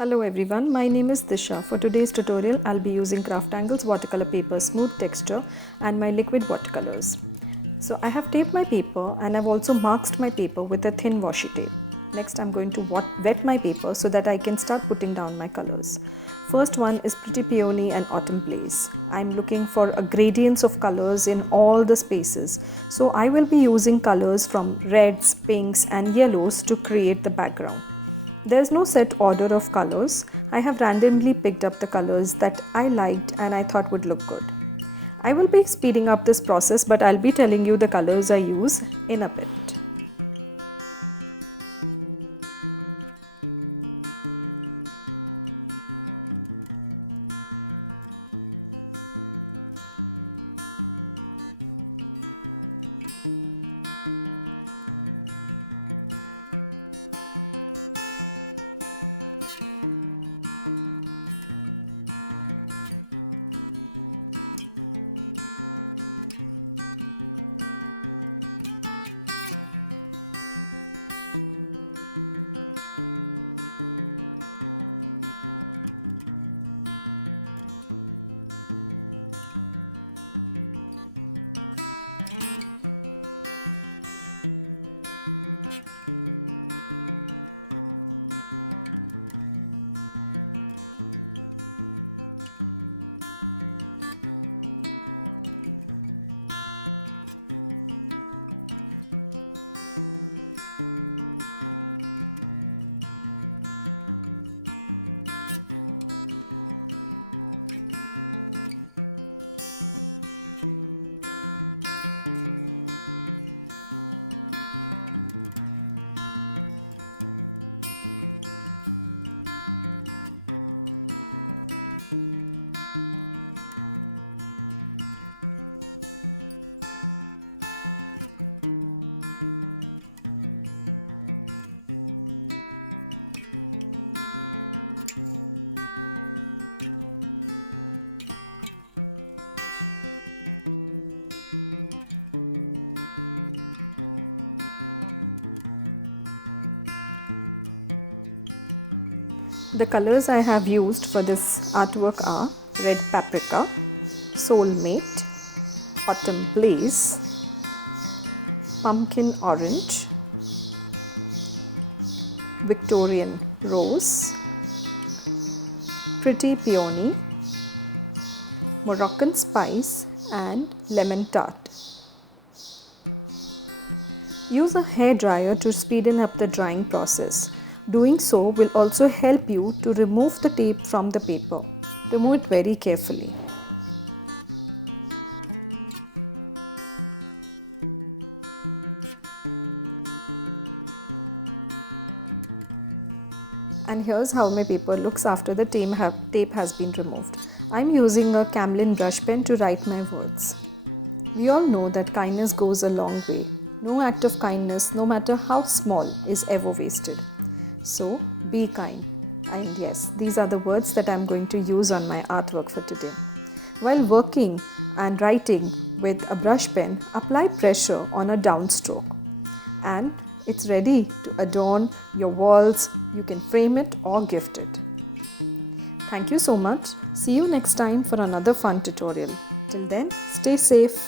Hello everyone, my name is Disha. For today's tutorial, I'll be using CrafTangles watercolor paper smooth texture and my liquid watercolors. So I have taped my paper and I've also marked my paper with a thin washi tape. Next I'm going to wet my paper so that I can start putting down my colors. First one is Pretty Peony and Autumn Blaze. I'm looking for a gradients of colors in all the spaces. So I will be using colors from reds, pinks and yellows to create the background. There is no set order of colors. I have randomly picked up the colors that I liked and I thought would look good. I will be speeding up this process, but I'll be telling you the colors I use in a bit. The colors I have used for this artwork are Red Paprika, Soulmate, Autumn Blaze, Pumpkin Orange, Victorian Rose, Pretty Peony, Moroccan Spice and Lemon Tart. Use a hairdryer to speeden up the drying process. Doing so will also help you to remove the tape from the paper. Remove it very carefully. And here's how my paper looks after the tape has been removed. I'm using a Camlin brush pen to write my words. We all know that kindness goes a long way. No act of kindness, no matter how small, is ever wasted. So, be kind. And yes, these are the words that I'm going to use on my artwork for today. While working and writing with a brush pen, apply pressure on a downstroke. And it's ready to adorn your walls. You can frame it or gift it. Thank you so much. See you next time for another fun tutorial. Till then, stay safe.